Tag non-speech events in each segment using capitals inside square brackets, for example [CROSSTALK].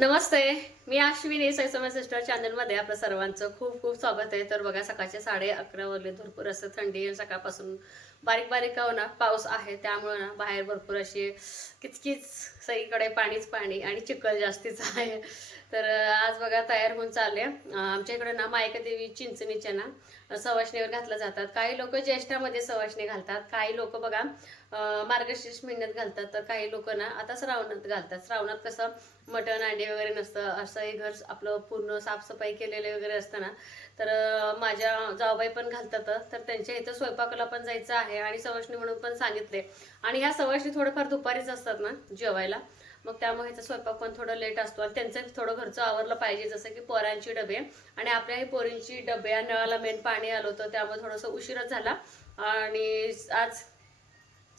नमस्ते मी अश्विनी साई सिस्टर चॅनलमध्ये आपलं सर्वांचं खूप खूप स्वागत आहे. तर बघा सकाळचे साडे अकरा वाजले. भरपूर असं थंडी आणि सकाळपासून बारीक बारीक का ना पाऊस आहे. त्यामुळे ना बाहेर भरपूर अशी किचकिच सगळीकडे पाणीच पाणी आणि चिखल जास्तीच आहे. तर आज बघा तयार होऊन चालले. आमच्या इकडे ना मायकादेवी चिंचणीच्या ना सवाशणीवर घातलं जातात. काही लोक ज्येष्ठामध्ये सवाशणी घालतात. काही लोक बघा मार्गशीर्ष महिन्यात घालतात तर काही लोक ना आता श्रावणात घालतात. श्रावणात कसं मटण अंडे वगैरे नसतं. असं हे घर आपलं पूर्ण साफसफाई केलेले वगैरे असतं ना. तर माझ्या जावबाई पण घालतात तर त्यांच्या इथं स्वयंपाकाला पण जायचं आहे आणि सवाशणी म्हणून पण सांगितले. आणि ह्या सवाशणी थोडंफार दुपारीच असतात ना जेवायला. मग त्यामुळे ह्याचा स्वयंपाक पण थोडं लेट असतो आणि त्यांचं थोडं घरचं आवरलं पाहिजे जसं की पोरांची डबे. आणि आपल्याही पोरींची डबे नळाला मेन पाणी आलं होतं त्यामुळे थोडंसं उशीरच झाला. आणि आज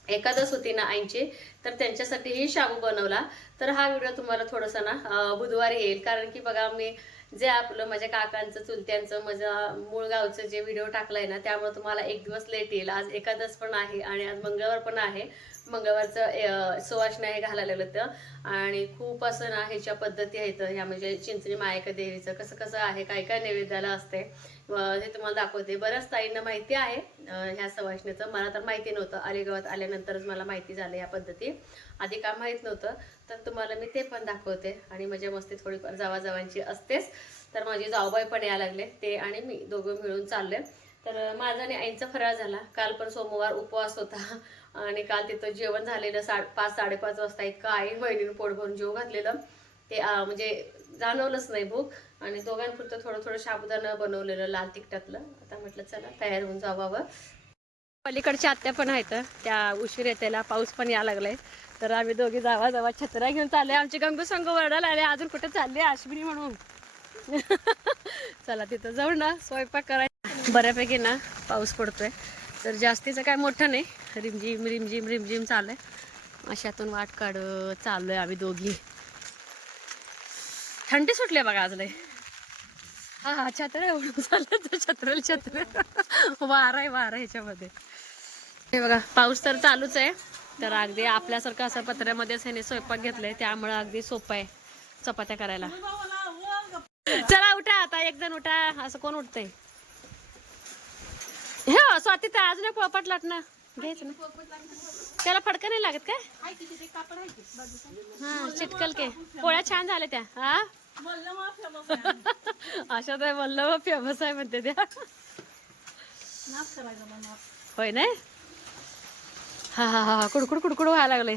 एकादश होती ना आईंची तर त्यांच्यासाठीही शाबू बनवला. तर हा व्हिडिओ तुम्हाला थोडासा ना बुधवारी येईल. कारण की बघा मी जे आपलं माझ्या काकांचं चुलत्यांचं माझ्या मूळ गावचं जे व्हिडिओ टाकलाय ना त्यामुळे तुम्हाला एक दिवस लेट येईल. आज एकादश पण आहे आणि आज मंगळवार पण आहे. मंगळवारचं सुवासना हे घालायला होतं. आणि खूप असं ना ह्याच्या पद्धती आहेत. ह्या म्हणजे चिंचणी मायका देवीचं. कसं कसं आहे काय काय नैवेद्याला असते हे तुम्हाला दाखवते. बऱ्याच ताईंना माहिती आहे ह्या सवासणीचं मला तर माहिती नव्हतं. अलिगावात आल्यानंतरच मला माहिती झालं या पद्धती. आधी का माहीत नव्हतं. तर तुम्हाला मी ते पण दाखवते. आणि माझ्या मस्ती थोडीफार जावाजावांची असतेच. तर माझे जाऊबाई पण यायला लागले. ते आणि मी दोघं मिळून चालले तर माझा आणि आईचा फराळ झाला. काल पण सोमवार उपवास होता. आणि काल तिथं जेवण झालेलं साड पाच साडेपाच वाजता इतकं आई बहिणीनं पोट भरून जेव घातलेलं. ते म्हणजे जाणवलंच नाही भूक. आणि दोघांपुरतं थोडं थोडं साबुदाणा बनवलेलं लाल तिखटातलं. आता म्हटलं चला तयार होऊन जावावं पलीकडच्या आत्या पण आहेत. त्या उशीर येतेला पाऊस पण या लागलाय. तर आम्ही दोघी जावा जावा छत्र्या घेऊन चालले आमची गंगू संघ वरडायला आले अजून कुठे चालले अश्विनी म्हणून. [LAUGHS] चला तिथं जाऊ ना स्वयंपाक करायचा बऱ्यापैकी ना पाऊस पडतोय. तर जास्तीचं काय मोठं नाही. रिमझिम रिमझिम रिमझिम चालू आहे. अशातून वाट काढत चाललोय आम्ही दोघी. थंडी सुटली बघा आज लय. हा हा छत्र एवढं चाललं छत्र छत्र. वार आहे वार ह्याच्यामध्ये हे बघा पाऊस तर चालूच आहे. तर अगदी आपल्यासारखं असं पत्र्यामध्येच ह्याने स्वयंपाक घेतलाय. त्यामुळं अगदी सोपं आहे चपात्या करायला. चला उठा आता एक जण उठा. असं कोण उठतंय? हो स्वाती तर अजून एक पोपट लाटणं. घ्यायचं ना त्याला फडकं नाही लागत काय? हा चिटकल के. पोळ्या छान झाल्या त्या. हा अशा तर वल्लभ फेमस आहे म्हणते त्या. होय ना? हा हा हा कुडकुड कुडकुड व्हायला लागले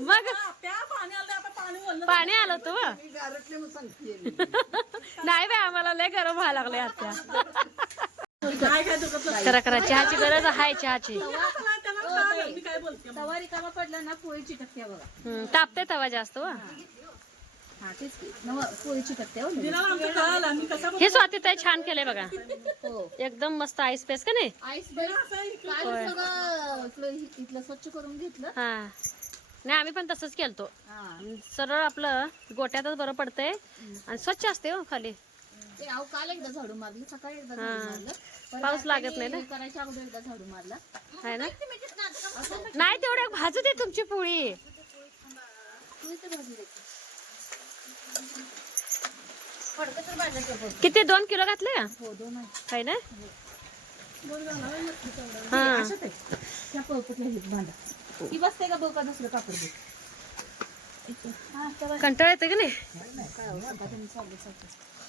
मग पाणी आलं होतं व. [LAUGHS] नाही बाय आम्हाला लय गरम व्हायला लागले आत्या. करा करा चहाची गरज आहे चहाची. तवा रिकामा पडला ना पोळी चिटकते बघा. हम्म, तापते तवा जास्त व. हा हो लगेच. हे स्वातीताई छान केलंय बघा. हो. एकदम मस्त आईस पेस का नाही? आईस इथलं इथलं स्वच्छ करून घेतलं. हा. नाही आम्ही पण तसंच केलतो. हा. सरळ आपलं गोट्यातच बरं पडतंय. आणि स्वच्छ असते हो खाली. ते अहो काल एकदा झाडू मारली सकाळी एकदा हा. झाडू मारलं. पण पाऊस लागत नाही ना? करायच्या अगोदर एकदा झाडू मारला. आहे ना? नाही तेवढं भाजू दे तुमची पोळी. किती दोन किलो घातले? हो आहे. ना? ते हा. ती बसते का दुसरं कंटाळा येतं की नाही?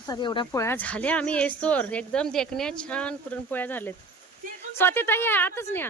तर एवढ्या पोळ्या झाल्या आम्ही येसतोर एकदम देखण्या छान पुरणपोळ्या झाल्यात. स्वतः ताई आताच न्या.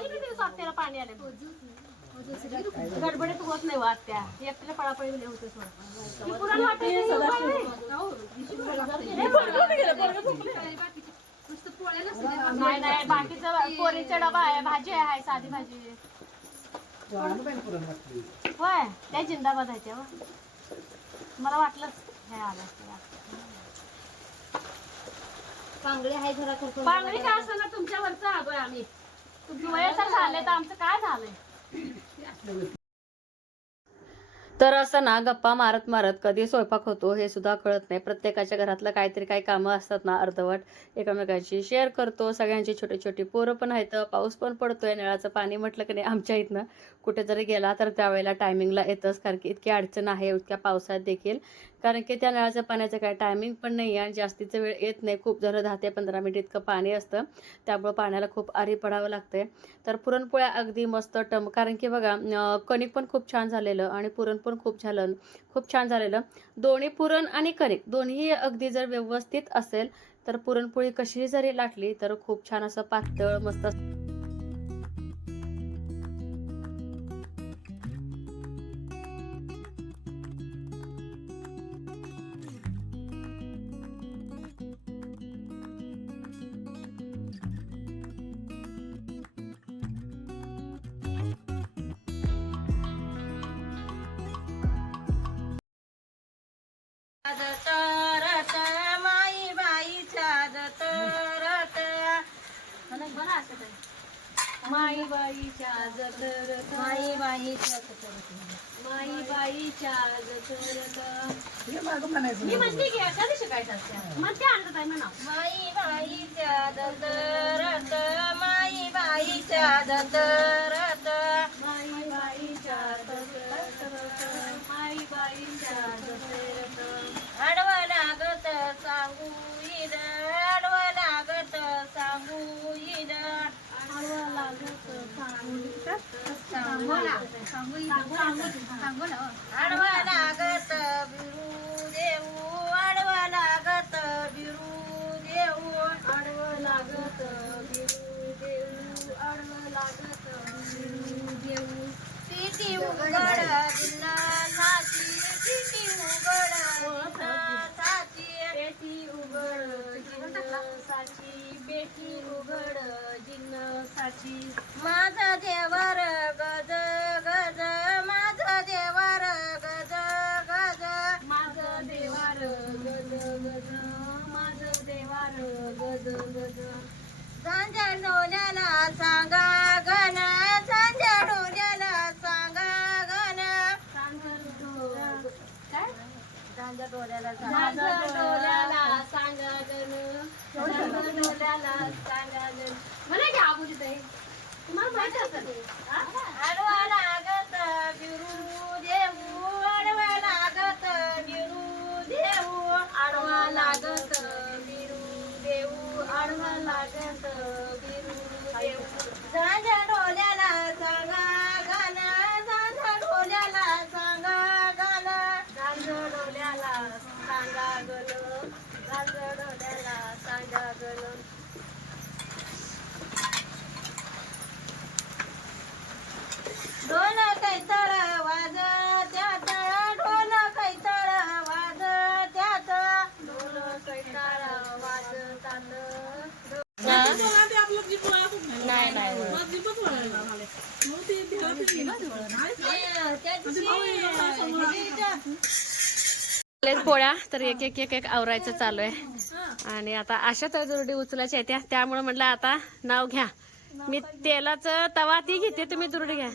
मी सांगितलं ते स्वात्याला पाणी आले गडबडीत होत नाही वाट त्या एकट्याला पळापळी होते नाही. नाही बाकीचं पोरीचा डबा आहे भाजी आहे साधी भाजी होय त्या जिंदाबाद आहे तेव्हा मला वाटलंच हे आलं ते. बांगडी काय असं ना तुमच्यावरचं आगोय आम्ही. तर आमचं काय झालंय? तर असं ना गप्पा मारत मारत कधी स्वयंपाक होतो हे सुद्धा कळत नाही. प्रत्येकाच्या घरातलं काहीतरी काही कामं असतात ना अर्धवट. एकमेकांशी शेअर करतो सगळ्यांची छोटी छोटी पोरं पण आहेत पाऊस पण पडतोय नळाचं पाणी म्हटलं की नाही आमच्या इथनं. कुठे जरी गेला तर त्यावेळेला टायमिंगला येतच कारण की इतकी अडचण आहे इतक्या पावसात देखील. कारण की त्या नळाचं पाण्याचं काय टायमिंग पण नाही आहे आणि जास्तीचं वेळ येत नाही. खूप जरा दहा ते पंधरा मिनिट इतकं पाणी असतं. त्यामुळं पाण्याला खूप आरी पडावं लागतंय. तर पुरणपोळ्या अगदी मस्त टम कारण की बघा कणिक पण खूप छान झालेलं आणि पुरण पण खूप झालं खूप छान झालेलं. दोन्ही पुरण आणि कणिक दोन्ही अगदी जर व्यवस्थित असेल तर पुरणपोळी कशीही जरी लाटली तर खूप छान असं पातळ मस्त माई बाईच्या जतरत माई बाईच्या माई बाईच्या जतरत हे मागं म्हणायचं. मी म्हणते की कधी शिकायचं असतं म्हणते आणत आहे म्हणा माई बाईच्या दतरत माई बाईच्या दतरत आडवा लागत बिरू देऊ आडवा लागत बिरू देऊ आडवा लागत बिरू देऊ लागत बिरू देऊ पिटी उघड दिला साची पिटी उघड दिला साची बेटी उघड बेटी उघड डोल्याला सांगा. डोल्याला सांगा गण डोल्याला सांगा गण मला घ्या तुम्हाला माहिती असतं ते? आडवा लागत बिरू देऊ. आडवा लागत बिरू देऊ. आडवा लागत बिरू देऊ. आडवा लागत बिरू देऊ सांजा डोल्याला सांगा गाणं सांजा डोल्याला सांगा गाणं सांजा डोल्याला सांगा गलं सांजा डोल्याला सांगा गलं ढोल कैतळ वाज त्यात ढोल कैतळ वाज त्यात ढोल कैतळ वाजतात मला ते आपलं जीभ वळतच नाही. मला जीभच वळायला लागले. मग ते भिला पिटली ना ते वळण. आणि भाऊ येईल ना समोर. आलेत पोळ्या तर एक एक एक एक आवरायचं चालू आहे. आणि आता अशाच दुरडी उचलायच्या आहेत त्या त्यामुळे म्हटलं आता नाव घ्या. मी तेलाचं तवा ती घेते तुम्ही दुरडी घ्या.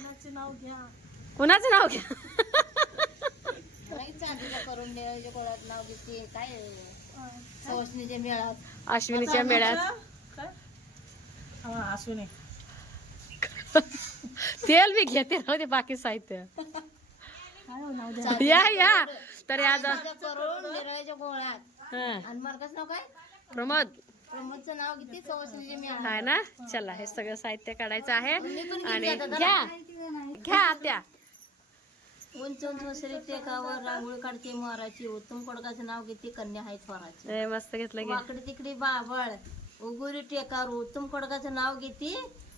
कोणाचे नाव घ्या. अश्विनीच्या मेळ्यात. [LAUGHS] तेल बी घेते बाकी साहित्य. या या. तर आज हा. नाव काय? प्रमोद. प्रमोदचं नाव किती हाय ना? चला हे सगळं साहित्य काढायचं आहे. आणि घ्या. घ्या त्या उंच उंच वसरी टेकावर रांगोळी काढते मोराची उत्तम कोडकाचं नाव घेते कन्या आहे थोराची मस्त घेतलं वाकडी तिकडी बाबळ. उगुरी टेकावर उत्तम कोडकाचं नाव घेते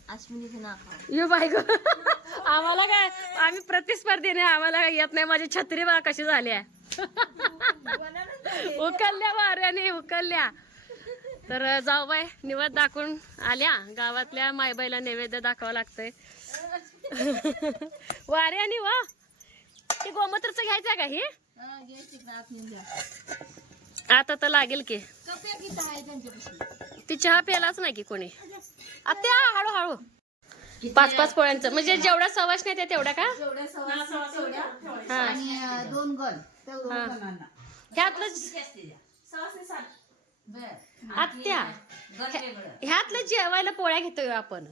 अश्विनीचं नाव यो बाय गो. आम्हाला काय आम्ही प्रतिस्पर्धीने आम्हाला काय येत नाही. माझी छत्री बघा कशी झाली आहे. उकलल्या वाऱ्याने उकलल्या. तर जाऊ बाय निवड दाखवून आल्या. गावातल्या मायबाईला नैवेद्य दाखवावं लागतंय. [LAUGHS] वाऱ्याने वा. ते गोमूत्रचं घ्यायचं का ही? आता तर लागेल की. ती चहा प्यालाच नाही की कोणी. आता हळूहळू. पाच पाच पोळ्यांचं. म्हणजे जेवढ्या सवाश नाही त्या तेवढ्या का? हा. दोन गण. ह्यातलं आत्या. ह्यातलं जेवायला पोळ्या घेतोय आपण.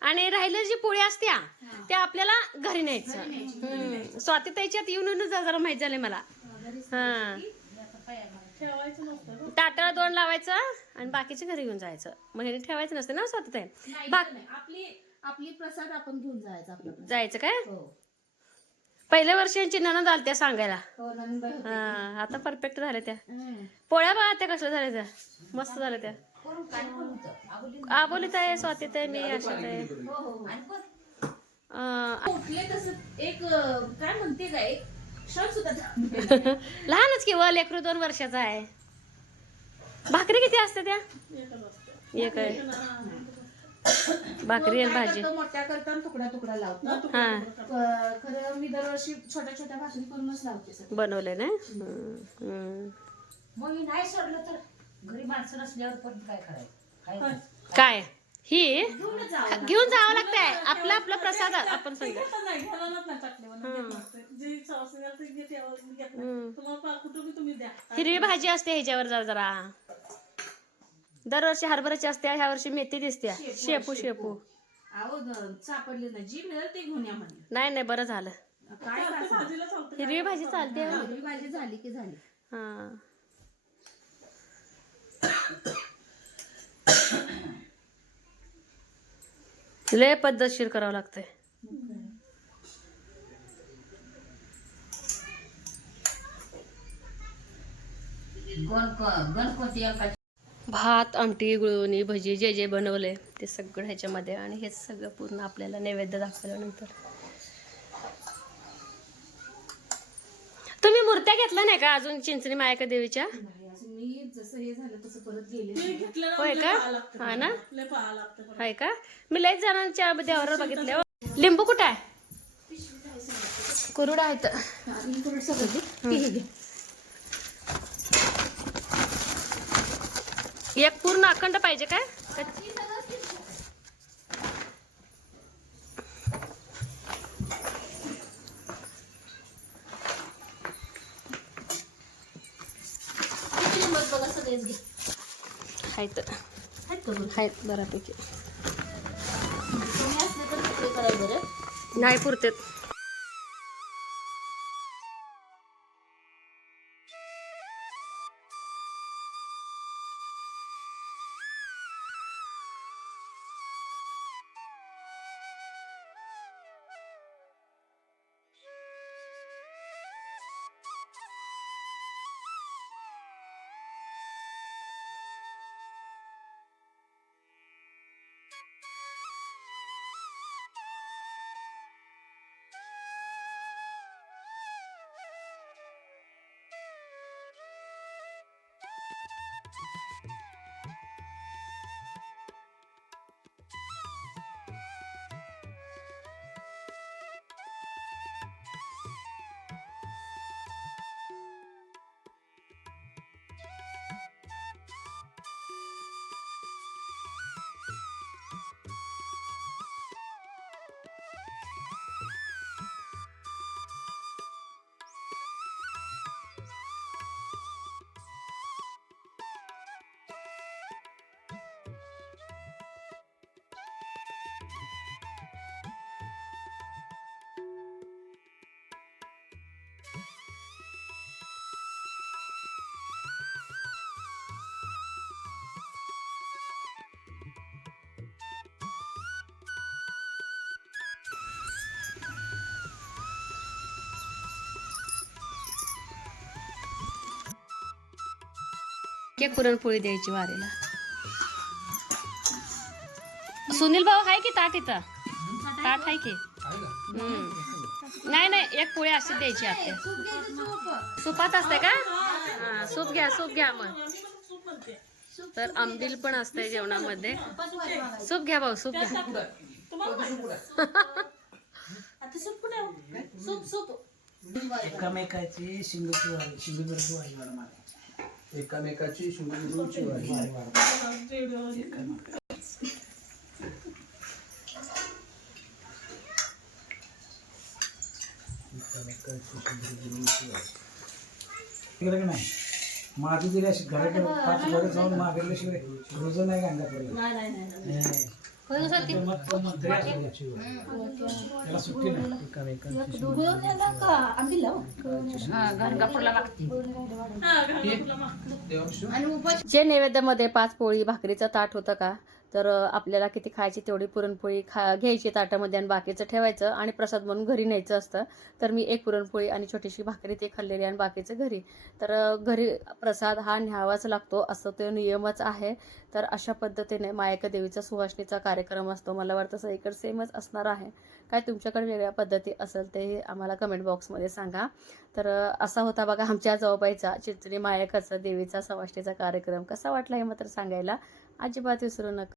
आणि राहिलं जी पोळी असत्या त्या आपल्याला घरी न्यायचं. स्वाती ताईच्यात येऊन जरा माहीत झालंय मला. हा. ताटाला दोन लावायचं आणि बाकीचे घरी घेऊन जायचं. मग हे ठेवायचं नसतं ना स्वाती आपली आपली प्रसाद आपण घेऊन जायचा काय? हो. पहिल्या वर्षी यांची ननद आलत्या सांगायला. हो. हा आता परफेक्ट झाल्या त्या. पोळ्या बघा त्या कसल्या झाल्या त्या? मस्त झाल्या त्या. आबोलीत आहे स्वातीत आहे मी आहे हो हो. हो तसं एक काय म्हणते का एक क्षण सुद्धा [LAUGHS] लहानच की व लेकरू दोन वर्षाचा आहे. भाकरी किती असते त्या? एक आहे. भाकरी आणि भाजी. मोठ्या करता तुकडा तुकडा लावतो. हा. खरं मी दरवर्षी छोट्या छोट्या भाकरी करूनच लावते बनवले ना. मग मी नाही सोडलं तर घरी माणसं नसल्यावर पण काय करायचं? काय? ही घेऊन जावं लागतंय. आपला आपला प्रसाद आपण सांग हिरवी भाजी असते ह्याच्यावर जरा जरा. दरवर्षी हरभऱ्याची असते ह्या वर्षी मेथी दिसते. शेपू शेपू सापडले ना जी मिळेल ते घेऊन या नाही नाही बरं झालं. काय हिरवी भाजी चालते हो. हिरवी भाजी झाली की झाली. हा. लय पद्धतशीर करावं लागतंय. भात आमटी गुळवणी भजी जे जे बनवले ते सगळं ह्याच्यामध्ये आणि हे सगळं पूर्ण आपल्याला नैवेद्य दाखवल्यानंतर. तुम्ही मूर्त्या घेतल्या नाही का अजून चिंचणी मायका देवीच्या? मी जसं हे झालं तसं परत गेले ते घेतलं ना होय लय का. हा ना. आहे मी लयच जणांच्या देवावर बघितले हो. लिंबू कुठं आहे कुरुड आहेत सगळं. हे. एक पूर्ण अखंड पाहिजे काय किती मग बघा सगळेच घे आहेत. आहेत बऱ्यापैकी. नाही पुरतेत. के पुरणपोळी द्यायची वारेला. सुनील भाऊ आहे की ताट इथं? ताट आहे की? नाही नाही एक पोळी अशी द्यायची आत्या सुपात असते का? हा सूप घ्या सूप घ्या मग. तर आंबील पण असते जेवणामध्ये. सूप घ्या भाऊ सूप घ्या. एकमेकाची सूप कुठे एकामेकाची तिकडे का नाही? माझी दिली अशी घराकडे पाच घरं जाऊन मागल्याशिवाय रोज नाही अंगात पडलं. जे नैवेद्यामध्ये पाच पोळी भाकरीचं ताट होतं का तर आपल्याला किती खायची तेवढी पुरणपोळी खा घ्यायची ताटामध्ये आणि बाकीचं ठेवायचं आणि प्रसाद म्हणून घरी न्यायचं असतं. तर मी एक पुरणपोळी आणि छोटीशी भाकरी ते खाल्लेली आणि बाकीचं घरी. तर घरी प्रसाद हा न्यावाच लागतो असं तो नियमच आहे. तर अशा पद्धतीने मायका देवीचा सुवासणीचा कार्यक्रम असतो. मला वाटतं सगळीकडे सेमच असणार आहे. काय तुमच्याकडे वेगळ्या पद्धती असेल ते आम्हाला कमेंट बॉक्समध्ये सांगा. तर असा होता बघा आमच्या जवळपाईचा चिंचणी मायकाचा देवीचा सवाष्टीचा कार्यक्रम. कसा वाटला हे मात्र सांगायला अजिबात विसरू नका.